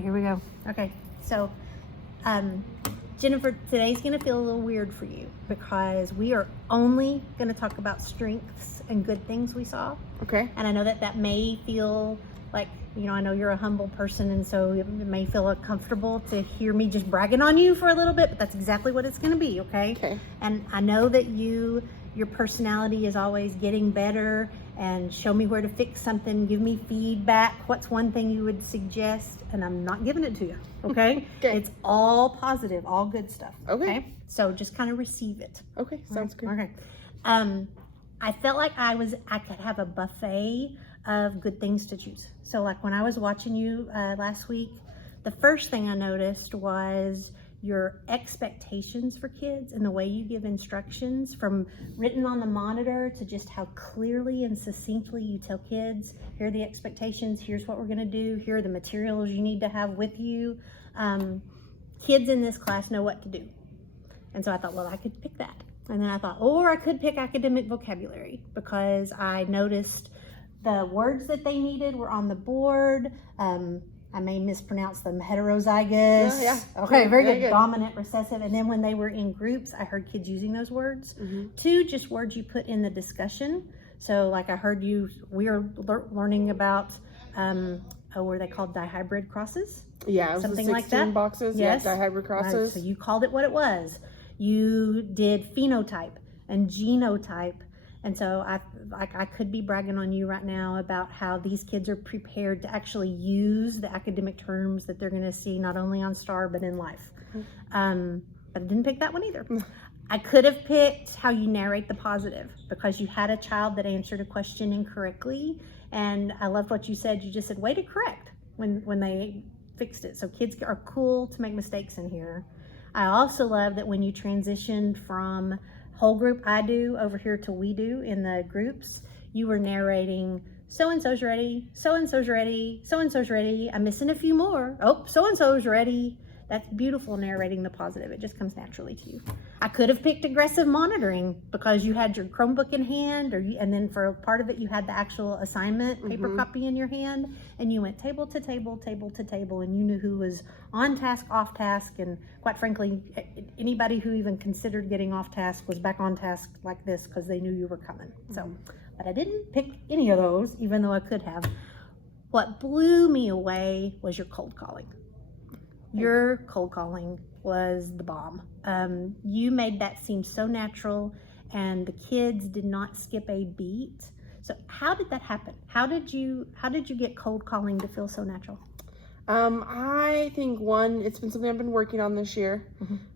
right, here we go. Okay, so Jennifer, today's going to feel a little weird for you because we are only going to talk about strengths and good things we saw. Okay. And I know that may feel like, I know you're a humble person, and so it may feel uncomfortable to hear me just bragging on you for a little bit, but that's exactly what it's going to be, okay? Okay. And I know that your personality is always getting better, and show me where to fix something, give me feedback. What's one thing you would suggest? And I'm not giving it to you, okay? Okay. It's all positive, all good stuff. Okay. So just kind of receive it. Okay, sounds good. Okay. I felt like I could have a buffet of good things to choose. So like when I was watching you last week, the first thing I noticed was your expectations for kids and the way you give instructions, from written on the monitor to just how clearly and succinctly you tell kids, here are the expectations, here's what we're going to do, here are the materials you need to have with you. Kids in this class know what to do. And so I thought, well, I could pick that. And then I thought, or I could pick academic vocabulary, because I noticed the words that they needed were on the board. I may mispronounce them, heterozygous. Yeah. Okay, very good. Good. Dominant, recessive. And then when they were in groups, I heard kids using those words. Mm-hmm. 2, just words you put in the discussion. So like I heard we are learning about, were they called dihybrid crosses? Yeah, it was Something the 16 like that. boxes. Yes. Yeah, dihybrid crosses. Right, so you called it what it was. You did phenotype and genotype. And so I could be bragging on you right now about how these kids are prepared to actually use the academic terms that they're going to see not only on STAR but in life. But I didn't pick that one either. I could have picked how you narrate the positive, because you had a child that answered a question incorrectly, and I loved what you said. You just said, way to correct when they fixed it. So kids are cool to make mistakes in here. I also love that when you transitioned from whole group I do over here to we do in the groups, you were narrating, so-and-so's ready, so-and-so's ready, so-and-so's ready, I'm missing a few more, oh, so-and-so's ready. That's beautiful, narrating the positive. It just comes naturally to you. I could have picked aggressive monitoring, because you had your Chromebook in hand, and then for part of it you had the actual assignment paper copy in your hand, and you went table to table, table to table, and you knew who was on task, off task, and quite frankly, anybody who even considered getting off task was back on task like this because they knew you were coming. So, but I didn't pick any of those, even though I could have. What blew me away was your cold calling. Your cold calling was the bomb. You made that seem so natural, and the kids did not skip a beat. So how did that happen? How did you get cold calling to feel so natural? I think it's been something I've been working on this year.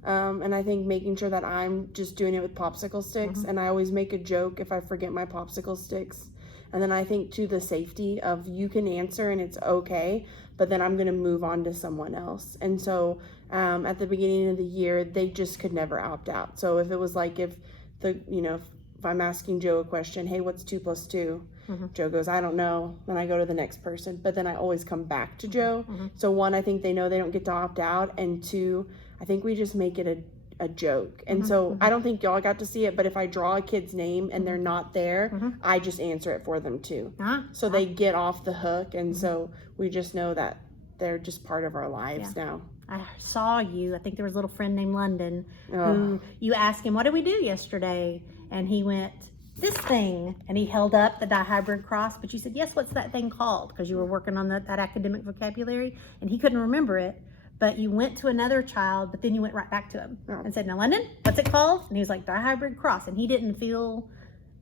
And I think making sure that I'm just doing it with popsicle sticks, and I always make a joke if I forget my popsicle sticks. And then I think to the safety of, you can answer and it's okay, but then I'm going to move on to someone else. And so at the beginning of the year, they just could never opt out. So if it was like, if I'm asking Joe a question, hey, what's 2 + 2? Joe goes, I don't know. Then I go to the next person, but then I always come back to Joe. So 1, I think they know they don't get to opt out. And 2, I think we just make it a joke. And so I don't think y'all got to see it, but if I draw a kid's name and they're not there, I just answer it for them too. So they get off the hook. And so we just know that they're just part of our lives now. I saw you, I think there was a little friend named London, who you asked him, what did we do yesterday? And he went, this thing, and he held up the dihybrid cross, but you said, yes, what's that thing called? Because you were working on that academic vocabulary, and he couldn't remember it. But you went to another child, but then you went right back to him and said, now, London, what's it called? And he was like, dihybrid cross. And he didn't feel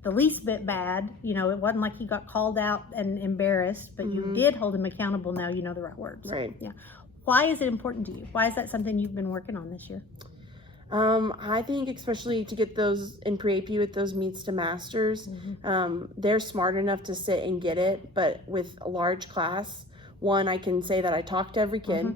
the least bit bad. It wasn't like he got called out and embarrassed, but you did hold him accountable. Now you know the right words. Right. Yeah. Why is it important to you? Why is that something you've been working on this year? I think especially to get those in pre-AP with those meets to masters, they're smart enough to sit and get it. But with a large class, 1, I can say that I talk to every kid.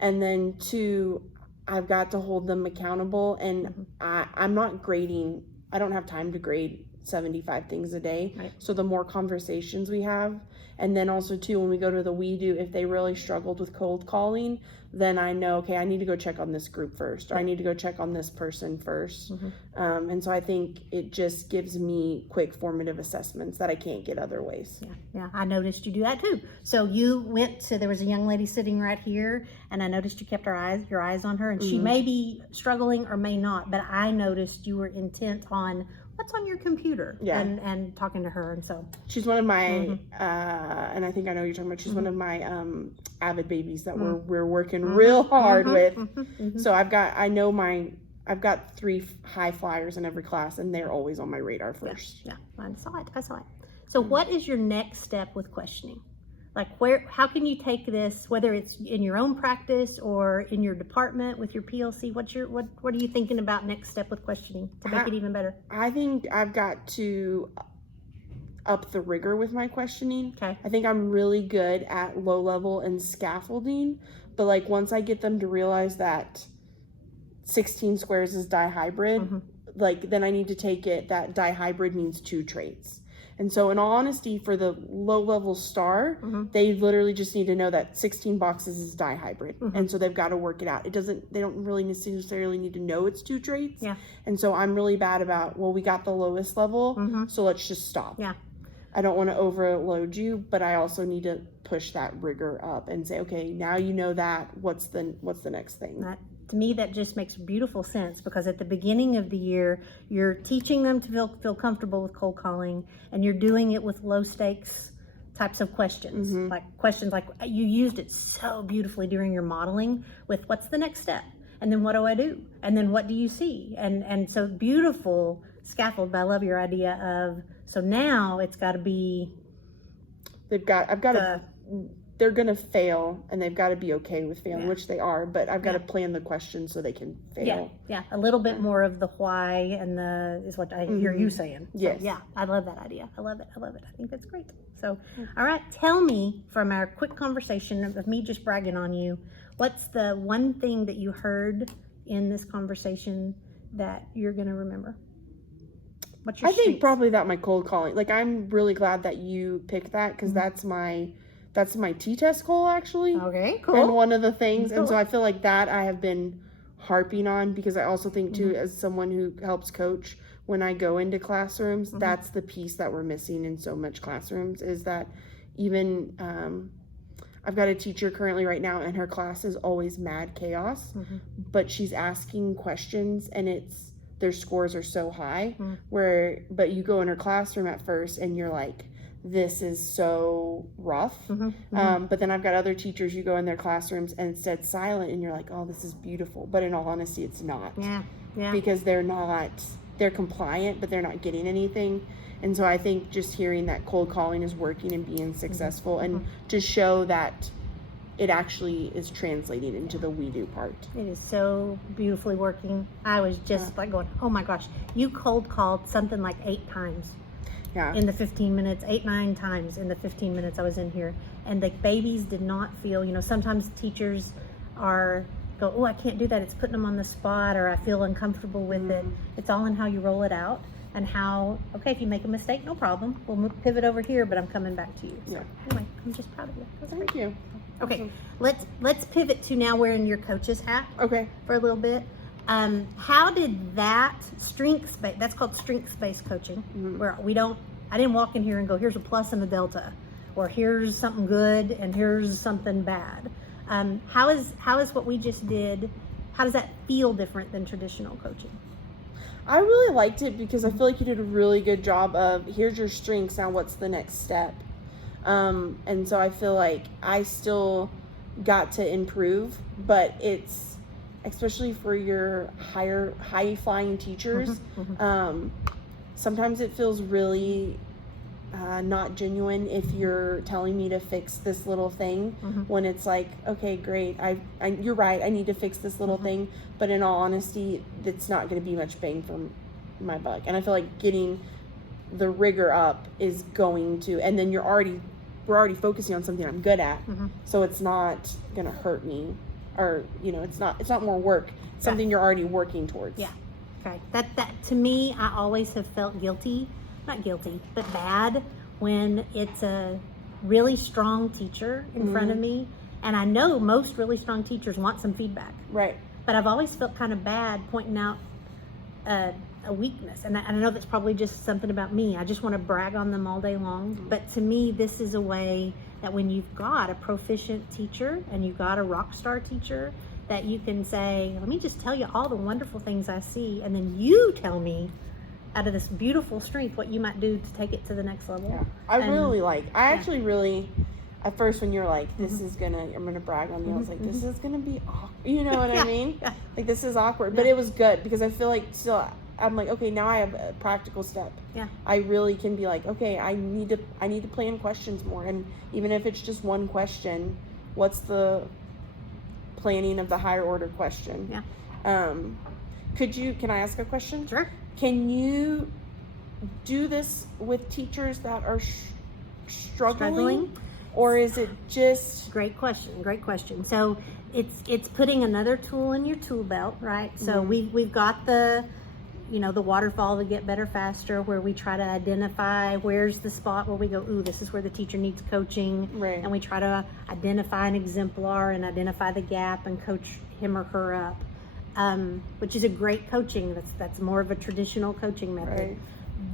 And then 2, I've got to hold them accountable, and I'm not grading. I don't have time to grade 75 things a day. Right. So the more conversations we have, and then also too, when we go to the We Do, if they really struggled with cold calling, then I know, okay, I need to go check on this group first, or I need to go check on this person first. And so I think it just gives me quick formative assessments that I can't get other ways. Yeah, I noticed you do that too. So you went to, there was a young lady sitting right here, and I noticed you kept your eyes on her, and she may be struggling or may not, but I noticed you were intent on what's on your computer and talking to her. And so she's one of my and I think I know what you're talking about. She's one of my avid babies that we're working real hard with. So I've got 3 high flyers in every class, and they're always on my radar first. Yeah, I saw it. So what is your next step with questioning? Like how can you take this, whether it's in your own practice or in your department with your PLC? What are you thinking about next step with questioning to make it even better? I think I've got to up the rigor with my questioning. Okay. I think I'm really good at low level and scaffolding, but like once I get them to realize that 16 squares is dihybrid, like then I need to take it that dihybrid means 2 traits. And so in all honesty, for the low level star, they literally just need to know that 16 boxes is dihybrid. And so they've got to work it out. They don't really necessarily need to know it's 2 traits. Yeah. And so I'm really bad about, well, we got the lowest level, so let's just stop. Yeah. I don't want to overload you, but I also need to push that rigor up and say, okay, now you know that, what's the next thing? To me, that just makes beautiful sense, because at the beginning of the year, you're teaching them to feel comfortable with cold calling, and you're doing it with low stakes types of questions, like questions like you used it so beautifully during your modeling with what's the next step, and then what do I do, and then what do you see, and so beautiful scaffold. But I love your idea of, so now it's got to be. They're going to fail, and they've got to be okay with failing, which they are, but I've got to plan the questions so they can fail. Yeah. A little bit more of the why and is what I hear you saying. So, yes. Yeah, I love that idea. I love it. I think that's great. So, all right, tell me from our quick conversation of me just bragging on you, what's the one thing that you heard in this conversation that you're going to remember? What's your I think probably that my cold calling, like I'm really glad that you picked that, because that's my T-test goal, actually. Okay, cool. And one of the things, and so I feel like that I have been harping on, because I also think too, as someone who helps coach, when I go into classrooms, that's the piece that we're missing in so much classrooms, is that even, I've got a teacher currently right now, and her class is always mad chaos, but she's asking questions, and their scores are so high, but you go in her classroom at first, and you're like, this is so rough. But then I've got other teachers, you go in their classrooms and it's dead silent, and you're like, oh, this is beautiful. But in all honesty, it's not. Yeah. Because they're compliant, but they're not getting anything. And so I think just hearing that cold calling is working and being successful, and to show that it actually is translating into the we do part. It is so beautifully working. I was just like going, oh my gosh, you cold called something like 8 times. In the 15 minutes, 8-9 times in the 15 minutes I was in here, and the babies did not feel, sometimes teachers go, oh, I can't do that, it's putting them on the spot, or I feel uncomfortable with it. It's all in how you roll it out, and how, okay, if you make a mistake, no problem, we'll pivot over here, but I'm coming back to you. So anyway, I'm just proud of you. Thank you. Okay, let's pivot to now wearing your coach's hat. Okay. For a little bit. How did that strengths-based, that's called strengths-based coaching, where I didn't walk in here and go, here's a plus and a delta, or here's something good and here's something bad. How is what we just did, how does that feel different than traditional coaching? I really liked it, because I feel like you did a really good job of, here's your strengths, now what's the next step? And so I feel like I still got to improve, but it's, especially for your high flying teachers, sometimes it feels really not genuine if you're telling me to fix this little thing, when it's like, okay, great, you're right, I need to fix this little thing, but in all honesty, it's not going to be much bang for my buck. And I feel like getting the rigor up is going to, and then we're already focusing on something I'm good at, so it's not going to hurt me, or it's not more work. It's something you're already working towards. Yeah. Okay. That to me, I always have felt guilty not guilty, but bad when it's a really strong teacher in front of me. And I know most really strong teachers want some feedback. Right. But I've always felt kind of bad pointing out a weakness. And I know that's probably just something about me. I just want to brag on them all day long. But to me, this is a way that when you've got a proficient teacher and you've got a rock star teacher, that you can say, let me just tell you all the wonderful things I see. And then you tell me out of this beautiful strength what you might do to take it to the next level. Yeah. I actually really, at first when you're like, I'm gonna brag on you, I was like, this is gonna be awkward. You know what I mean? Yeah. Like, this is awkward. But it was good because I feel like still, I'm like, okay, now I have a practical step. Yeah. I really can be like, okay, I need to plan questions more. And even if it's just one question, what's the planning of the higher order question? Yeah. Can I ask a question? Sure. Can you do this with teachers that are struggling? Or is it just... Great question. So it's putting another tool in your tool belt, right? So we've got the waterfall to get better faster, where we try to identify where's the spot where we go, ooh, this is where the teacher needs coaching. Right. And we try to identify an exemplar and identify the gap and coach him or her up, which is a great coaching. That's more of a traditional coaching method.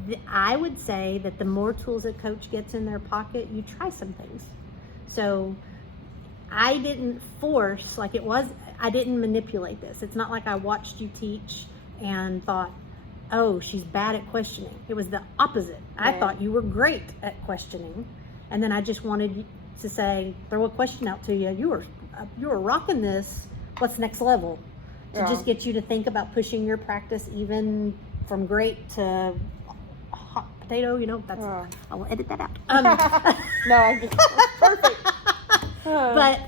Right. I would say that the more tools a coach gets in their pocket, you try some things. So I didn't force, I didn't manipulate this. It's not like I watched you teach and thought, oh, she's bad at questioning. It was the opposite. Right. I thought you were great at questioning. And then I just wanted to say, throw a question out to you. You were rocking this. What's next level? To just get you to think about pushing your practice even from great to hot potato, I will edit that out. No, I just, perfect. But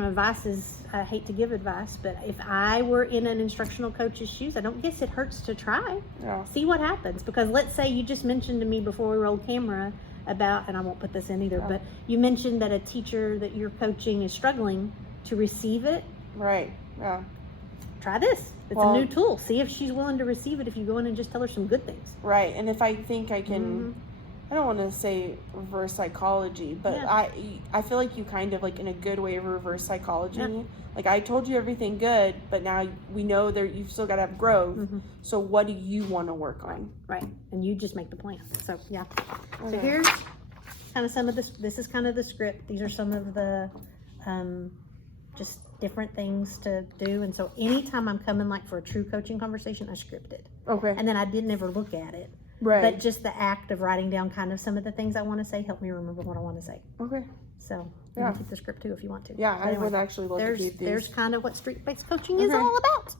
advice is, I hate to give advice, but if I were in an instructional coach's shoes, I don't guess it hurts to try. Yeah. See what happens. Because let's say you just mentioned to me before we rolled camera about, and I won't put this in either, but you mentioned that a teacher that you're coaching is struggling to receive it. Right. Yeah. Try this. It's a new tool. See if she's willing to receive it if you go in and just tell her some good things. Right. And if I think I can, I don't want to say reverse psychology, but I feel like you kind of, like, in a good way, reverse psychology. Yeah. Like, I told you everything good, but now we know that you've still got to have growth. So what do you want to work on? Right. And you just make the plan. So, yeah. So here's kind of some of this. This is kind of the script. These are some of the just different things to do. And so anytime I'm coming, like, for a true coaching conversation, I script it. Okay. And then I didn't ever look at it. Right. But just the act of writing down kind of some of the things I want to say helped me remember what I want to say. Okay. So you can keep the script too if you want to. Yeah, But anyway, I would actually love to keep these. There's kind of what street-based coaching is all about.